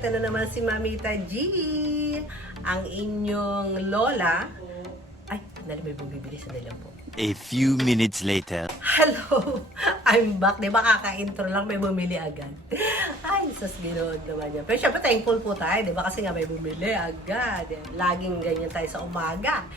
Ito na naman si Mamita G, ang inyong lola. Ay, dali may bumibili sa dalang po. A few minutes later. Hello! I'm back. Di ba kaka-intro lang, may bumili agad. Ay, sus, ginood naman yan. Pero syempre, thankful po tayo. Di ba kasi nga may bumili agad. Laging ganyan tayo sa umaga.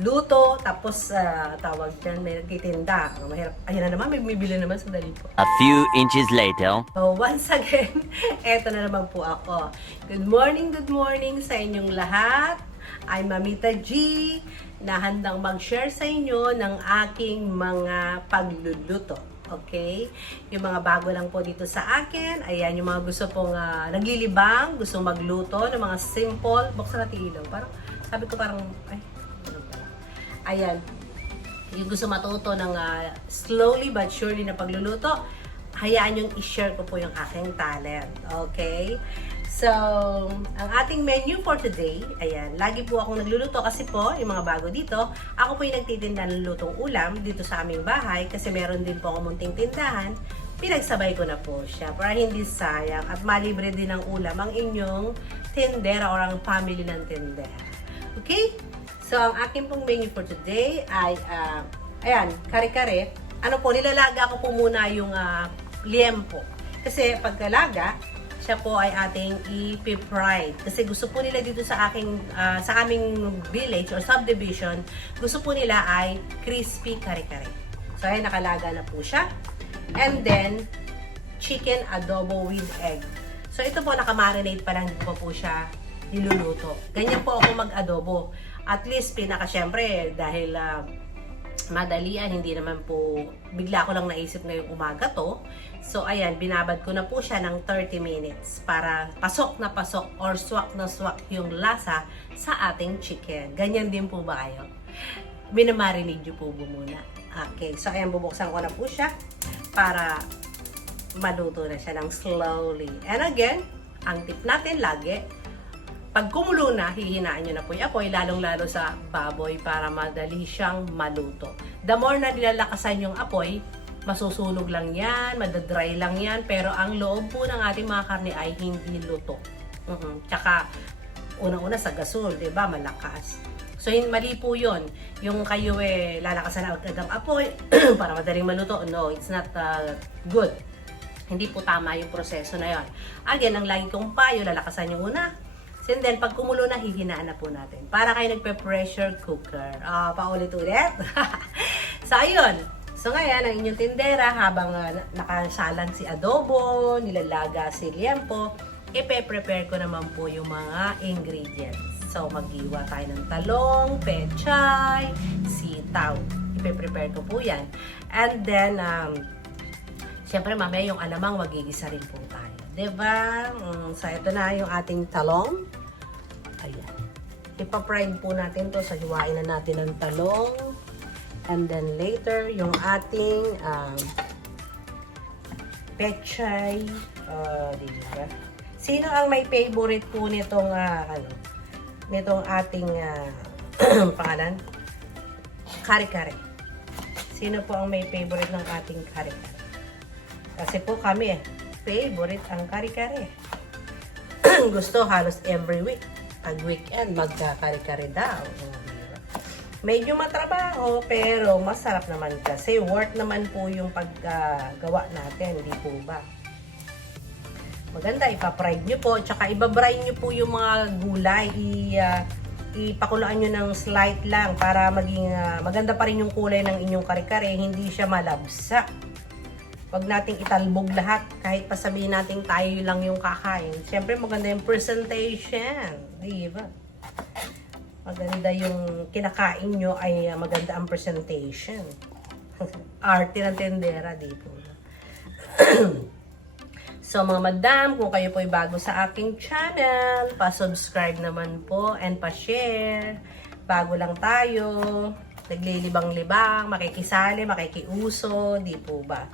Luto, tapos tawag dyan, may nagtitinda. Mahirap. Ayun na naman, may bumibili naman sa dali po. A few inches later. So, once again, eto na naman po ako. Good morning sa inyong lahat. I'm Mamita G, na handang mag-share sa inyo ng aking mga pagluluto. Okay? Yung mga bago lang po dito sa akin, ayan, yung mga gusto pong naglilibang, gusto magluto ng mga simple, buksan natin ilaw. Parang, sabi ko parang, ay, ano pala. Ayan, yung gusto matuto ng slowly but surely na pagluluto, hayaan yung i-share ko po yung aking talent. Okay? So, ang ating menu for today, ayan, lagi po akong nagluluto kasi po, yung mga bago dito, ako po yung nagtitinda ng lutong ulam dito sa aming bahay kasi meron din po akong munting tindahan, pinagsabay ko na po siya para hindi sayang at malibre din ng ulam ang inyong tindera or ang family ng tindera. Okay? So, ang aking pong menu for today ay, ayan, kare-kare. Ano po, nilalaga ko po muna yung liempo. Kasi pagkalaga, siya po ay ating i-fried. Kasi gusto po nila dito sa aming village or subdivision, gusto po nila ay crispy kare-kare. So, ayan, nakalaga na po siya. And then, chicken adobo with egg. So, ito po, nakamarinate pa lang, hindi pa po siya niluluto. Ganyan po ako mag-adobo. At least, syempre, dahil madalian, hindi naman po, bigla ko lang naisip ngayong umaga to. So, ayan, binabad ko na po siya ng 30 minutes para pasok na pasok or swak na swak yung lasa sa ating chicken. Ganyan din po ba kayo? Minamarinate nyo po muna. Okay, so ayan, bubuksan ko na po siya para maluto na siya ng slowly. And again, ang tip natin lagi, pag kumulo na, hihinaan nyo na po yung apoy, lalong-lalo sa baboy para madali siyang maluto. The more na nilalakasan yung apoy, masusunog lang yan, madadry lang yan, pero ang loob po ng ating mga karne ay hindi luto. Tsaka, una-una sa gasol, diba? Malakas. So, mali po yun. Yung kayo lalakasan agad ang apoy para madaling maluto. No, it's not good. Hindi po tama yung proseso na yon. Again, ang lagi kong payo, lalakasan yung una. And then, pag kumulo na, hihinaan na po natin. Para kayo nagpe-pressure cooker. Paulit-ulit. So, ayun. So, ngayon, ang inyong tindera, habang nakasalang si adobo, nilalaga si liempo, ipe-prepare ko naman po yung mga ingredients. So, mag-iwa tayo ng talong, pechay, sitaw. Ipe-prepare ko po yan. And then, syempre, mamaya yung alamang, magigisa rin po tayo. Diba? So, ito na yung ating talong. Ayan. Ipa-fried po natin to. So, hiwain na natin ng talong. And then later, yung ating pechay. Diba? Sino ang may favorite po nitong nitong ating pangalan? Kare-kare. Sino po ang may favorite ng ating kare-kare? Kasi po kami favorite ang kare-kare. Gusto halos every week. Pag weekend, magka-kare-kare daw. Medyo matrabaho, pero masarap naman kasi. Worth naman po yung paggawa natin, hindi po ba? Maganda, ipa-fried nyo po. Tsaka ibabrine nyo po yung mga gulay. Ipakulaan nyo ng slight lang para maging maganda pa rin yung kulay ng inyong kare-kare. Hindi siya malabsa. Huwag nating italbog lahat kahit pa sabihin natin tayo lang yung kakain. Siyempre maganda yung presentation. Diba? Maganda yung kinakain nyo ay maganda ang presentation. Arte ng tendera, di po. So mga madam, kung kayo po ay bago sa aking channel, pa-subscribe naman po and pa-share. Bago lang tayo. Naglilibang-libang, makikisali, makikiuso, di po ba?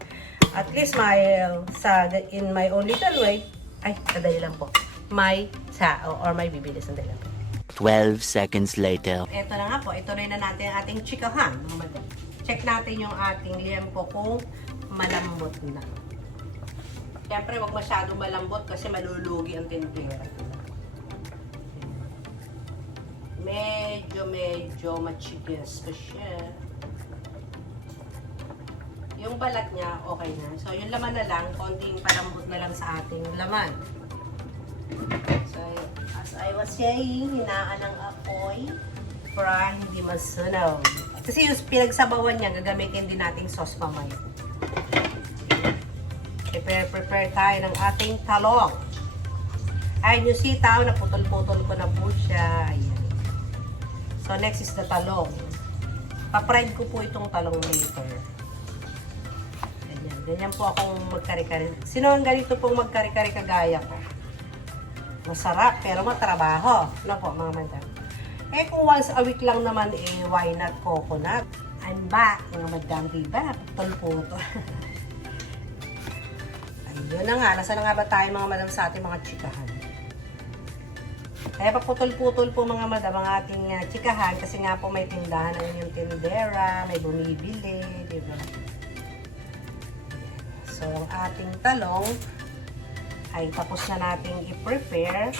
At least in my own little way, ay, sadali lang po, may bibili, sandali lang po. 12 seconds later. Ito na nga po, ituloy na natin ang ating chikahan. Check natin yung ating liempo kung malambot na. Siyempre, wag masyadong malambot kasi malulugi ang tindera. Medyo matigas pa siya. Yung balat niya, okay na. So, yung laman na lang, konting palambot na lang sa ating laman. So, as I was saying, hinaan ng apoy para hindi masunog. Kasi yung pinagsabawan niya, gagamitin din nating sauce mamaya. Prepare tayo ng ating talong. Ayun yung sitaw, naputol-putol ko na po siya. Ayan. So, next is the talong. Pa-fried ko po itong talong later. Ayan. Ganyan po akong magkari-kari. Sino ang ganito pong magkari-kari kagaya ko? Masarap, pero matrabaho. Ano po, mga madam? Eh, kung once a week lang naman, why not coconut? I'm back, mga madam. Diba? Putol-putol. Ayun na nga. Nasa na nga ba tayo, mga madam, sa ating mga chikahan? Kaya paputol-putol po mga madam ang ating chikahan kasi nga po may tindahan na yung tindera, may bumibili, di ba? So, ang ating talong ay tapos na nating i-prepare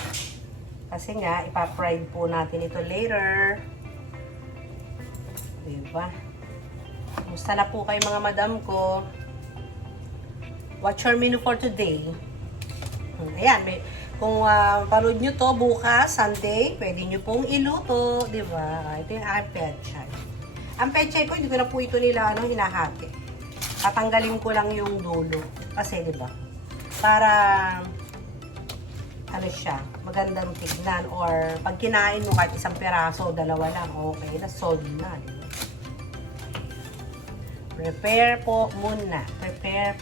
kasi nga ipa-fried po natin ito later. Di ba? Kumusta na po kayo mga madam ko? What's your menu for today? Ayan, kung panood nyo to bukas, Sunday, pwede nyo pong iluto, di ba? Ito yung aking pechay. Ang pechay ko, hindi ko na po ito nila hinahati. Tatanggalin ko lang yung dulo. Kasi, di ba? Para, ano siya, magandang tignan. Or, pag kinain mo kahit isang peraso, dalawa lang, okay, na solid na, di ba? Prepare po muna. Prepare.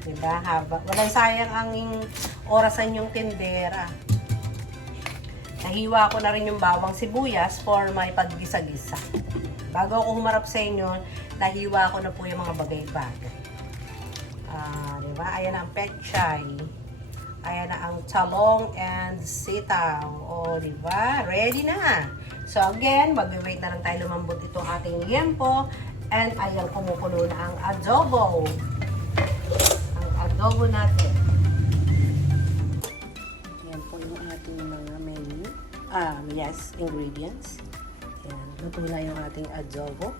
Diba? Walang sayang ang orasan yung tindera. Nahiwa ko na rin yung bawang sibuyas for may paggisa-gisa. Bago ako humarap sa inyo, nahiwa ko na po yung mga bagay-bagay. Diba? Ayan ang pechay. Ayan na ang talong and sitaw. O, diba? Ready na. So, again, mag-wait na lang tayo lumambot itong ating liempo. And ayan, kumukulo na ang adobo. Adobo natin. Yan po yung ating mga menu. Yes, ingredients. Ayan, luto na yung ating adobo.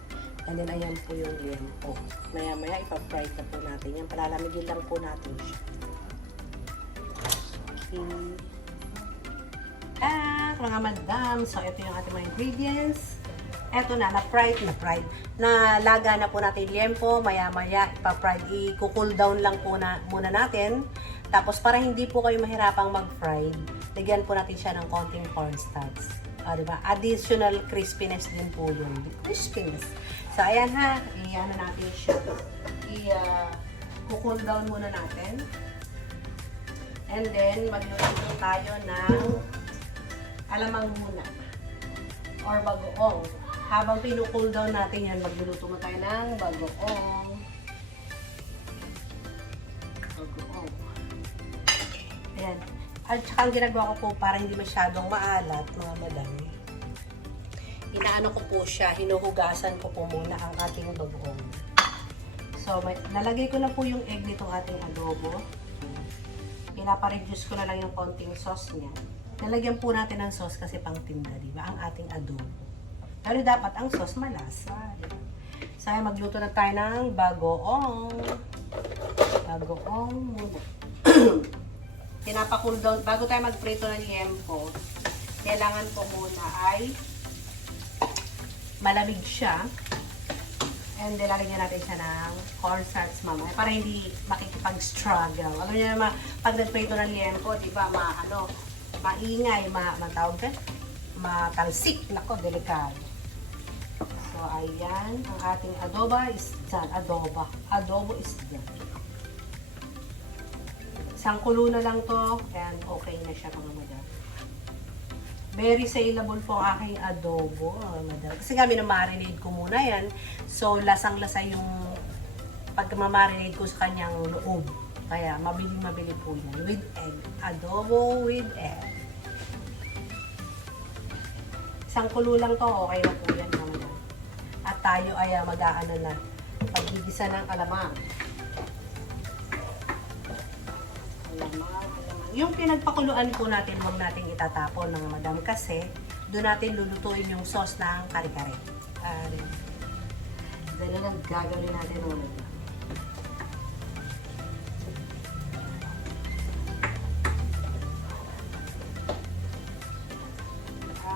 And then, ayan po yung liempo. Maya-maya, ipa-fry na po natin. Yan, palalamigin lang po natin siya. Okay. Mga madam, so ito yung ating mga ingredients. Eto na, na-fried. Nalaga na po natin liempo. Maya-maya, ipa-fried. I-cool down lang po muna natin. Tapos, para hindi po kayo mahirapang mag-fried, lagyan po natin siya ng konting cornstarch. Diba? Additional crispiness din po yun. Crispiness. So, ayan ha. I-ano natin siya. I-cool down muna natin. And then, magluluto tayo ng alamang muna. Or bagoong. Habang pinu-cool down natin yan, magluluto mo tayo ng bagoong. Ayan. At saka ang ginagawa ko po para hindi masyadong maalat, mga madam. Inaano ko po siya, hinuhugasan ko po muna ang ating bagoong. So, nalagay ko na po yung egg nitong ating adobo. Pinapa-reduce ko na lang yung konting sauce niya. Nalagyan po natin ng sauce kasi pang tinda, di ba? Ang ating adobo. Pero dapat ang sauce malasa. So, magluto na tayo ng bagoong. Bagoong muna. Pinapa-cool down. Bago tayo magprito ng liempo, kailangan po muna ay malamig siya. And then, lalagyan natin siya ng cornstarch mamaya para hindi makikipag-struggle. Alam niyo naman, pag nagprito ng liempo, di ba, maingay, matawag ka? Matalsik. Nako, delikado. So, ayan. Ang ating adobo is done. Adobo is done. Isang kulo na lang to. And okay na siya, mga madam. Very saleable po ang aking adobo, mga madam. Kasi kami na-marinate ko muna yan. So, lasang-lasa yung pag-marinate ko sa kanyang loob. Kaya, mabili po yan. With egg. Adobo with egg. Isang kulo lang to, okay na po yan, mga madam. At tayo ay mag-aano na, pag-igisa ng alamang. Alaman. Yung pinagpakuluan po natin, huwag natin itatapon ng madam kasi doon natin lulutuin yung sauce ng kare-kare. Ganun ang gagawin natin ng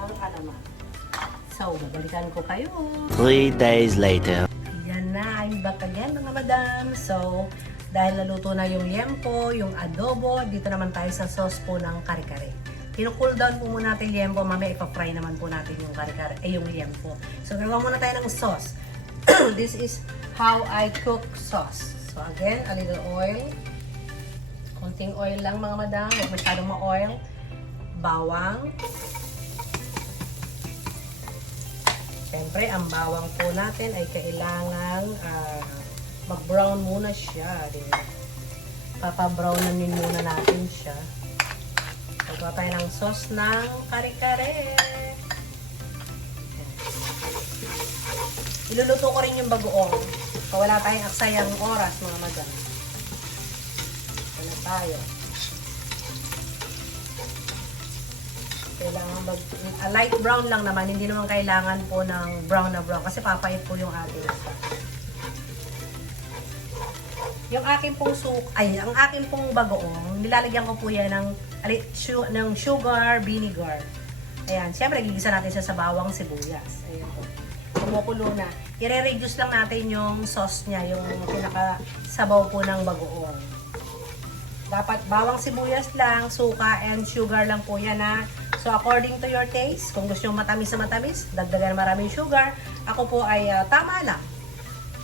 ang alaman. So, babalikan ko kayo. 3 days later. Yan na, I'm back again mga madam. So, dahil naluto na yung liempo, yung adobo, dito naman tayo sa sauce po ng kare-kare. Kino-cool down po muna natin liempo, mamaya ipa-fry naman po natin yung kare-kare, yung liempo. So, gagawa muna tayo ng sauce. This is how I cook sauce. So, again, a little oil. Konting oil lang mga madam, huwag masyadong ma-oil. Bawang. Siyempre, ang bawang po natin ay kailangan mag-brown muna siya. Diba? Papa-brownanin muna natin siya. Pagkawa tayo ng sauce ng kare-kare. Iluluto ko rin yung bagoong. So, wala tayong aksayang oras, mga madam. Wala tayo. Kailangan light brown lang naman, hindi naman kailangan po ng brown na brown kasi papait po yung ating yung aking pong ang aking pong bagoong, nilalagyan ko po yan ng sugar, vinegar. Ayan, syempre gigisa natin siya sa bawang sibuyas. Ayan po. Kumukulo na. I-reduce lang natin yung sauce niya, yung pinaka-sabaw po ng bagoong. Dapat bawang sibuyas lang, suka, and sugar lang po yan ha. So, according to your taste, kung gusto nyo matamis na matamis, dagdagan maraming sugar. Ako po ay tama lang.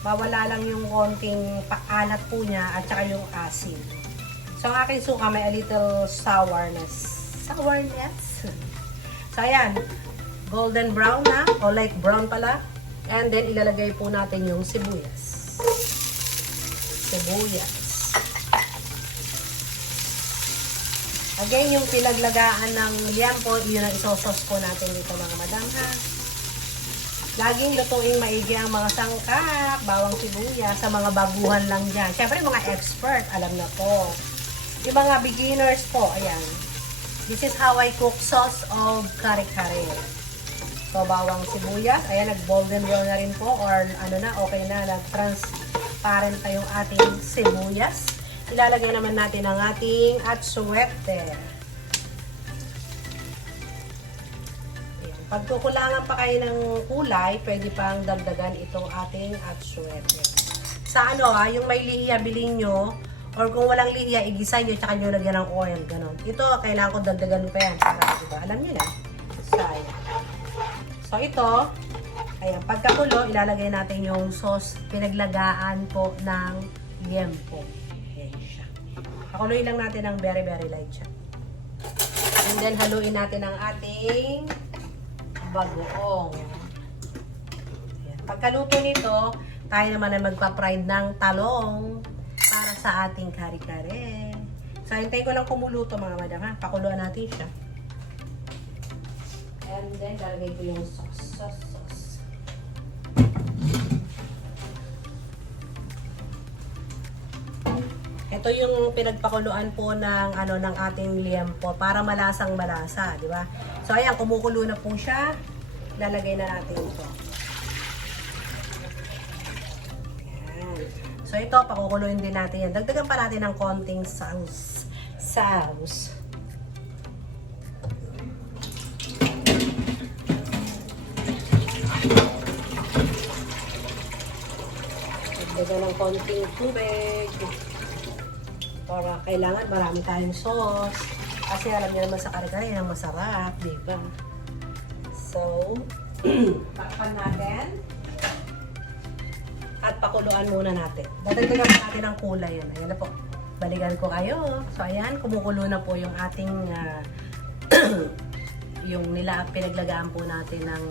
Mawala lang yung konting paalat po niya at saka yung asin. So, ang aking suka may a little sourness. Sourness? So, ayan. Golden brown na, o light brown pala. And then, ilalagay po natin yung sibuyas. Sibuyas. Again, yung pinaglagaan ng liempo, yun ang isosos po natin dito mga madam ha. Laging lutuing maigi ang mga sangkap, bawang sibuyas, sa mga baguhan lang dyan. Siyempre, mga expert, alam na po. Yung mga beginners po, ayan. This is how I cook sauce of kare-kare. So, bawang sibuyas, ayan, nag-golden brown na rin po, or ano na, okay na, nag-transparent na yung ating sibuyas. Ilalagay naman natin ang ating atsuete. Pag kukulangan pa kayo ng kulay, pwede pang dagdagan itong ating atsuete. Sa ano yung may lihiya, bilhin nyo. Or kung walang lihiya, igisa nyo, tsaka nyo lagyan ng oil, gano'n. Ito, kailangan ko dagdagan pa yan. Para, diba? Alam nyo na. So, ito, ayan, pagkakulo, ilalagay natin yung sauce, pinaglagaan po ng liempo. Ayan siya. Pakuluin lang natin ng very, very light siya. And then, haluin natin ang ating bagoong. Ayan. Pagkaluto nito, tayo naman ay magpa-fried ng talong para sa ating kare-kare. So, hintayin ko lang kumuluto mga madam ha. Pakuluan natin siya. And then, lalagay ko yung sauce. Ito yung pinagpakuluan po ng ng ating liempo para malasang malasa, di ba? So ayan, kumukulo na po siya. Lalagay na natin ito. Ayan. So ito, pakukuluin din natin yan. Dagdagan pa natin ng konting sauce. Dagdagan ng konting tubig. Para kailangan marami tayong sauce. Kasi alam niyo naman sa kare-kare yan masarap, di ba? So, takpan natin. At pakuluan muna natin. Dadagdagan pa natin ang kulay yan. Ayan na po. Balikan ko kayo. So, ayan, kumukulo na po yung ating yung pinaglagaan po natin ng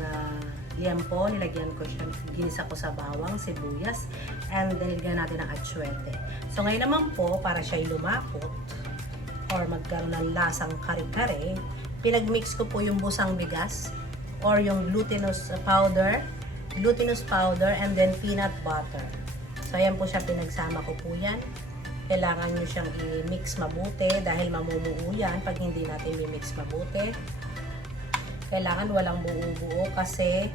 liempo. Nilagyan ko siya, ginisa ko sa bawang, sibuyas, and nilagyan natin ng atsuete. So ngayon naman po, para siya'y lumapot or magkaroon ng lasang kare-kare, pinagmix ko po yung busang bigas or yung glutinous powder, and then peanut butter. So ayan po siya, pinagsama ko po yan. Kailangan nyo siyang i-mix mabuti dahil mamumuo yan pag hindi natin i-mix mabuti. Kailangan walang buo-buo kasi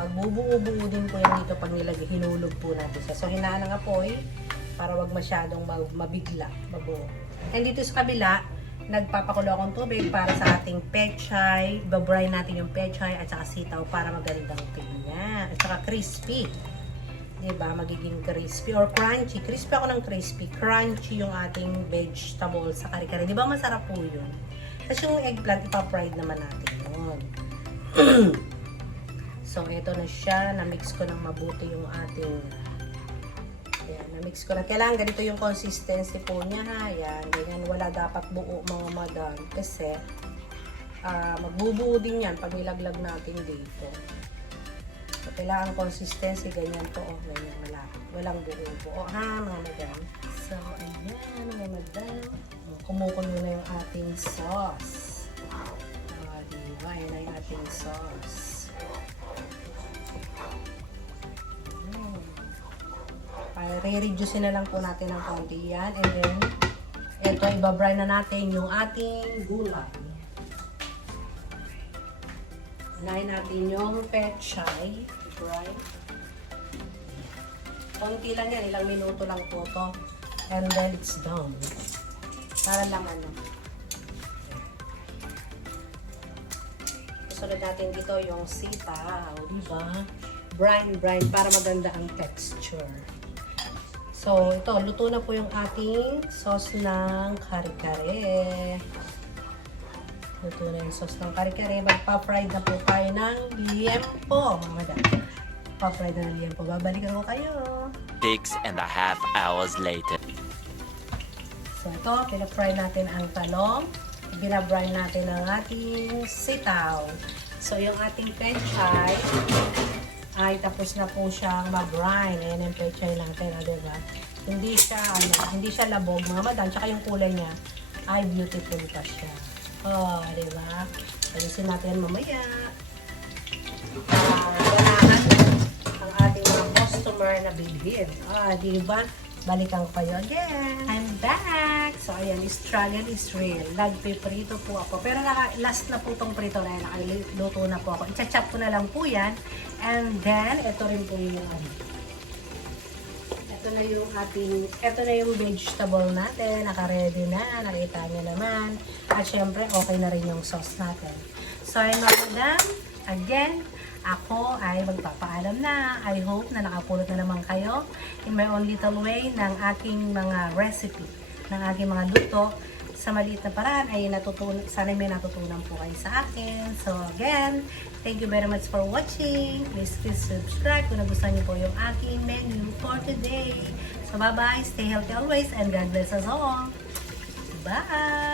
magbubuo-buo din po yan dito pag hinulog po natin siya. So, hinaan ang apoy para wag masyadong mabigla, mabuo. And dito sa kabila, nagpapakulo akong tubig para sa ating pechay. Babray natin yung pechay at saka sitaw para magandang tingnan. At saka crispy. Diba? Magiging crispy or crunchy. Crispy ako ng crispy. Crunchy yung ating vegetable sa kare-kare. Diba masarap po yun? Tapos yung eggplant, ipa-fried naman natin yun. So, ito na siya. Na-mix ko ng mabuti yung ating... Ayan, na-mix ko na. Kailangan ganito yung consistency po niya, ha. Ayan, ganyan. Wala dapat buo, mga madam. Kasi, magbubuo din yan pag nilaglag natin dito. So, kailangan consistency. Ganyan to. Oh, ganyan. Walang buo-buo, ha, mga madam. So, ayan, mga madam. Kumukulo na yung ating sauce. Diba? Ayan na yung ating sauce. Re-reducein na lang po natin ng konti yan. And then, ito, ibabray na natin yung ating gulay. Unahin natin yung pechay. Right? Konti lang yan. Ilang minuto lang po to. And then, it's done. Para lang ano. Susunod natin dito yung sitaw. Diba? Brine para maganda ang texture. So, ito, luto na po yung ating sauce ng kare-kare. Luto na yung sauce ng kare-kare. Magpa-fried na po tayo ng liempo, mga madam. Pa-fried na ng liempo. Babalikan ko kayo. 6.5 hours later. So, ito, pinafry natin ang talong. Binabry natin ang ating sitaw. So, yung ating pechay, ay tapos na po siyang mag-brine. Ayan yung pechay natin, diba? Hindi siya labog, mga madam. Tsaka yung kulay niya ay beautiful pa siya. Oh, diba? Ayusin natin mamaya. Ganahan ang ating mga customer na bilhin. Diba? Balikan ko kayo again. I'm back! So, ayan, struggle is real. Nagpiprito po ako. Pero last na po itong prito na yan. Nakaluto na po ako. I-chop ko na lang po yan. And then, ito rin po yung ito na yung vegetable natin. Naka-ready na. Nakita niyo naman. At syempre, okay na rin yung sauce natin. So, ayun mga madam. Again, ako ay magpapaalam na. I hope na nakapulot na naman kayo in my own little way ng aking mga recipe, ng aking mga luto. Sa maliit na paraan ay sana may natutunan po kayo sa akin. So again, thank you very much for watching. Please subscribe kung nagustuhan niyo po yung aking menu for today. So bye-bye, stay healthy always, and God bless us all. Bye!